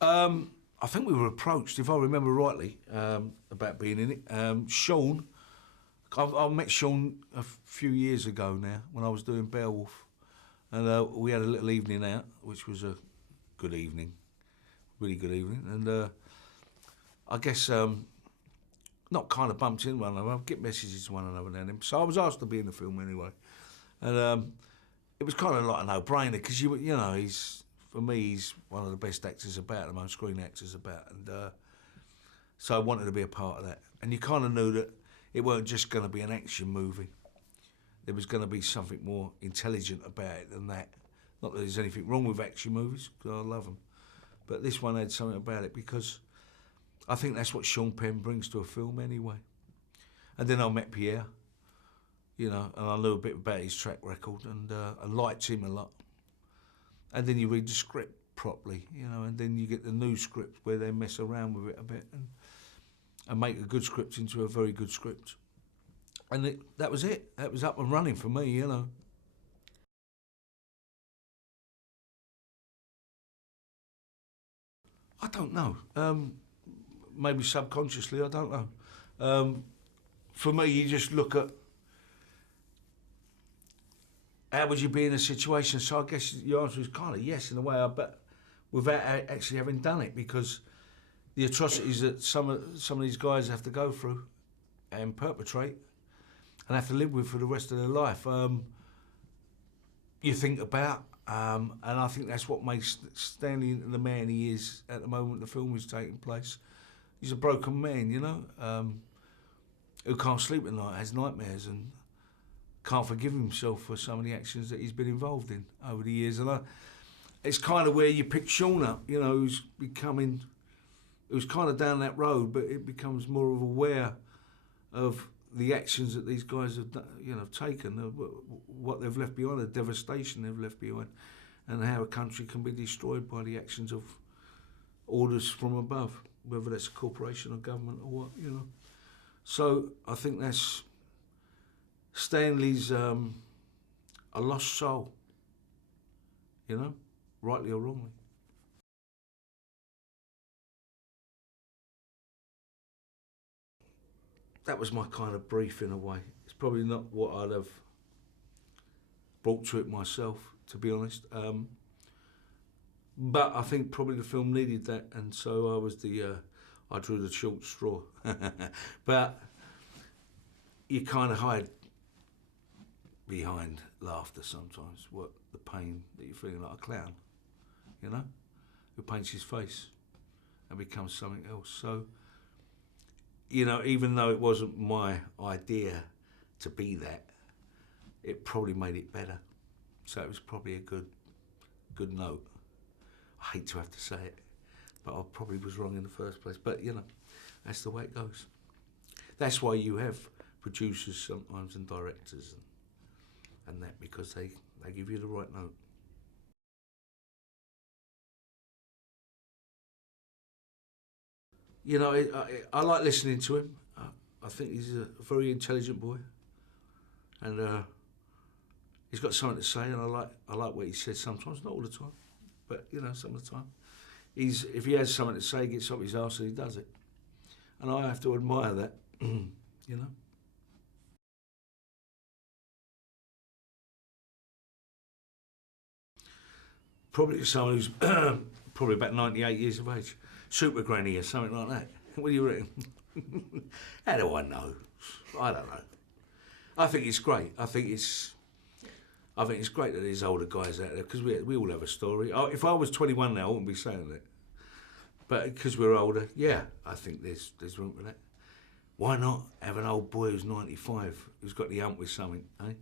I think we were approached, if I remember rightly, about being in it. Sean, I met Sean a few years ago now when I was doing Beowulf, and we had a little evening out, which was a good evening, really good evening, and I guess not kind of bumped into one another. I get messages to one another now and then, so I was asked to be in the film anyway, and it was kind of like a no-brainer because you know for me he's one of the best actors about, the most screen actors about, and so I wanted to be a part of that. And you kind of knew that it weren't just going to be an action movie. There was going to be something more intelligent about it than that. Not that there's anything wrong with action movies, because I love them, but this one had something about it because I think that's what Sean Penn brings to a film anyway. And then I met Pierre, you know, and I knew a bit about his track record, and I liked him a lot. And then you read the script properly, you know, and then you get the new script where they mess around with it a bit and make a good script into a very good script. And that was it. That was up and running for me, you know. I don't know. Maybe subconsciously, I don't know. For me, you just look at how would you be in a situation. So I guess the answer is kind of yes in a way, but without actually having done it, because the atrocities that some of these guys have to go through and perpetrate and have to live with for the rest of their life, you think about, and I think that's what makes Stanley the man he is at the moment the film is taking place. He's a broken man, you know, who can't sleep at night, has nightmares, and can't forgive himself for some of the actions that he's been involved in over the years. And it's kind of where you pick Sean up, you know, who's kind of down that road, but it becomes more of aware of the actions that these guys have, you know, taken, what they've left behind, the devastation they've left behind, and how a country can be destroyed by the actions of orders from above, whether that's a corporation or government or what, you know. So I think that's Stanley's a lost soul, you know, rightly or wrongly. That was my kind of brief in a way. It's probably not what I'd have brought to it myself, to be honest. But I think probably the film needed that, and so I drew the short straw. But you kind of hide behind laughter sometimes, what the pain that you're feeling, like a clown, you know, who paints his face and becomes something else. So, you know, even though it wasn't my idea to be that, it probably made it better. So it was probably a good note. I hate to have to say it, but I probably was wrong in the first place. But, you know, that's the way it goes. That's why you have producers sometimes and directors and that, because they give you the right note. You know, I like listening to him. I think he's a very intelligent boy, and he's got something to say, and I like what he says sometimes, not all the time, but you know, some of the time. If he has something to say, he gets up his arse and he does it, and I have to admire that, you know. Probably someone who's probably about 98 years of age. Super granny or something like that. What do you reckon? How do I know? I don't know. I think it's great. I think it's great that there's older guys out there, because we all have a story. If I was 21 now, I wouldn't be saying that. But because we're older, yeah, I think there's room for that. Why not have an old boy who's 95, who's got the hump with something, eh?